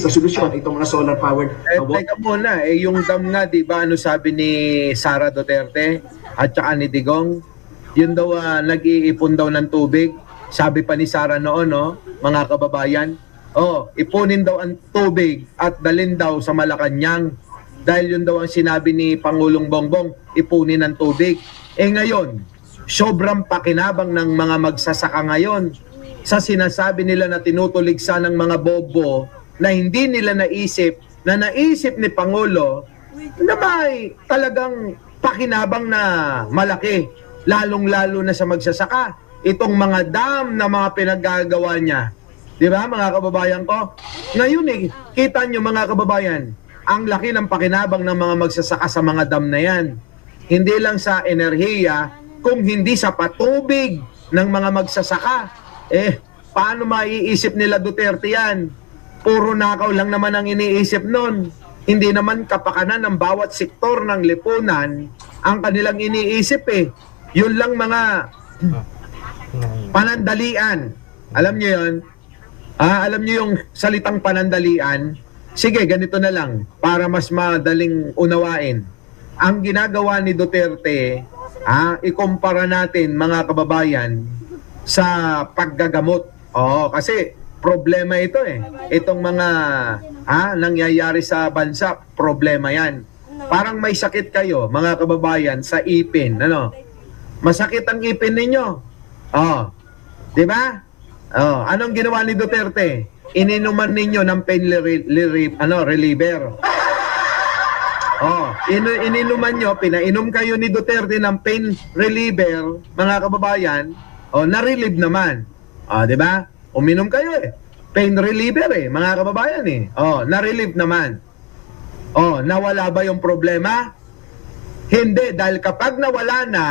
na solusyon itong mga solar powered. Teka muna, yung dam nga, di ba, ano sabi ni Sara Duterte at saka ni Digong, yun daw nag-iipon daw ng tubig. Sabi pa ni Sara noon, no, mga kababayan, ipunin daw ang tubig at dalin daw sa Malacanang. Dahil yun daw ang sinabi ni Pangulong Bongbong, ipunin ang tubig. Ngayon, sobrang pakinabang ng mga magsasaka ngayon sa sinasabi nila na tinutuligsa ng mga bobo na hindi nila naisip ni Pangulo na may talagang pakinabang na malaki, lalong-lalo na sa magsasaka. Itong mga dam na mga pinaggagawa niya. Di ba, mga kababayan ko? Ngayon kita nyo mga kababayan, ang laki ng pakinabang ng mga magsasaka sa mga dam na yan. Hindi lang sa enerhiya, kung hindi sa patubig ng mga magsasaka. Paano maiisip nila Duterte yan? Puro nakaw lang naman ang iniisip nun. Hindi naman kapakanan ng bawat sektor ng lipunan ang kanilang iniisip Yun lang mga panandalian. Alam niyo yun? Alam niyo yung salitang panandalian? Sige, ganito na lang para mas madaling unawain. Ang ginagawa ni Duterte, ikumpara natin mga kababayan sa paggagamot. Kasi problema ito Itong mga nangyayari sa bansa, problema yan. Parang may sakit kayo, mga kababayan, sa ipin. Masakit ang ipin ninyo. Di ba? Anong ginawa ni Duterte? Ininuman ninyo ng pain reliever. Ininuman nyo, pinainom kayo ni Duterte ng pain reliever, mga kababayan, na-relieve naman. Di ba? Uminom kayo pain reliever mga kababayan na-relieve naman. Nawala ba yung problema? Hindi, dahil kapag nawala na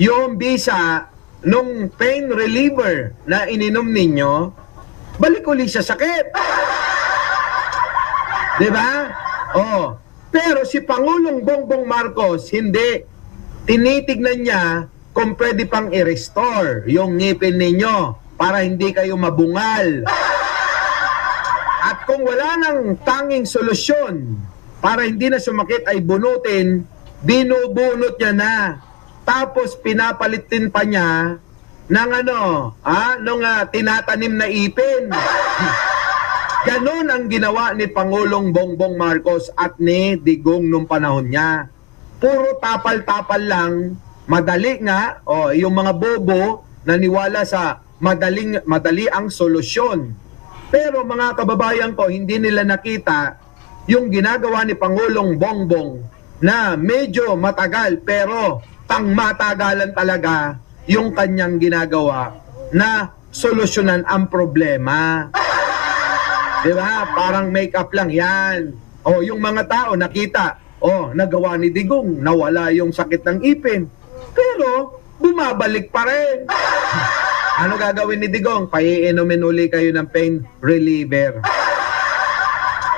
yung bisa nung pain reliever na ininom ninyo, balik ulit sa sakit. Di ba? Pero si Pangulong Bongbong Marcos, hindi. Tinitignan niya kung pwede pang i-restore yung ngipin ninyo para hindi kayo mabungal. At kung wala nang tanging solusyon para hindi na sumakit ay bunutin, binubunot niya na. Tapos pinapalitin pa niya ng nung tinatanim na ipin. Ganon ang ginawa ni Pangulong Bongbong Marcos at ni Digong nung panahon niya. Puro tapal-tapal lang, madali nga, yung mga bobo naniwala sa madali ang solusyon. Pero mga kababayan ko, hindi nila nakita yung ginagawa ni Pangulong Bongbong na medyo matagal pero pangmatagalan talaga yung kanyang ginagawa na solusyonan ang problema. Diba? Parang make-up lang yan. Yung mga tao nakita, nagawa ni Digong, nawala yung sakit ng ipin. Pero bumabalik pa rin. Ano gagawin ni Digong? Paiinumin uli kayo ng pain reliever.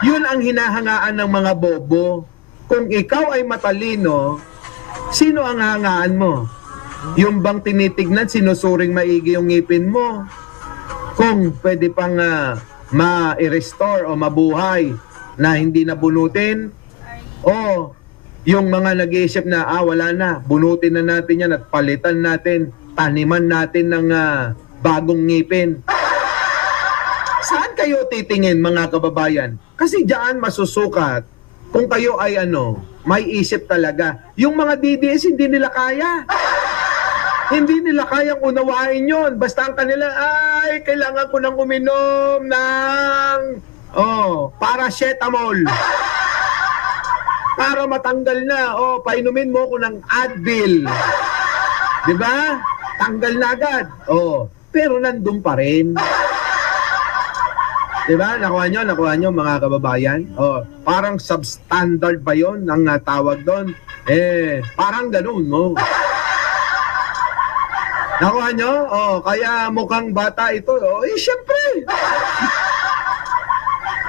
Yun ang hinahangaan ng mga bobo. Kung ikaw ay matalino, sino ang hangaan mo? Yung bang tinitignan, sinusuring maigi yung ngipin mo? Kung pwede pang ma-restore o mabuhay na hindi nabunutin, yung mga nag-iisip na wala na, bunutin na natin yan at palitan natin, taniman natin ng bagong ngipin. Saan kayo titingin mga kababayan? Kasi diyan masusukat kung kayo ay may isip talaga. Yung mga DDS hindi nila kaya. Hindi nila kayang unawain yon. Basta ang kanila, kailangan ko nang uminom ng paracetamol. Para matanggal na. Painumin mo ko ng Advil. Diba? Tanggal na agad. Pero nandun pa rin. Diba? Nakuha nyo mga kababayan? Parang substandard ba yun ang tawag doon? Parang ganun, no? Nakuha nyo? Kaya mukhang bata ito. Siyempre.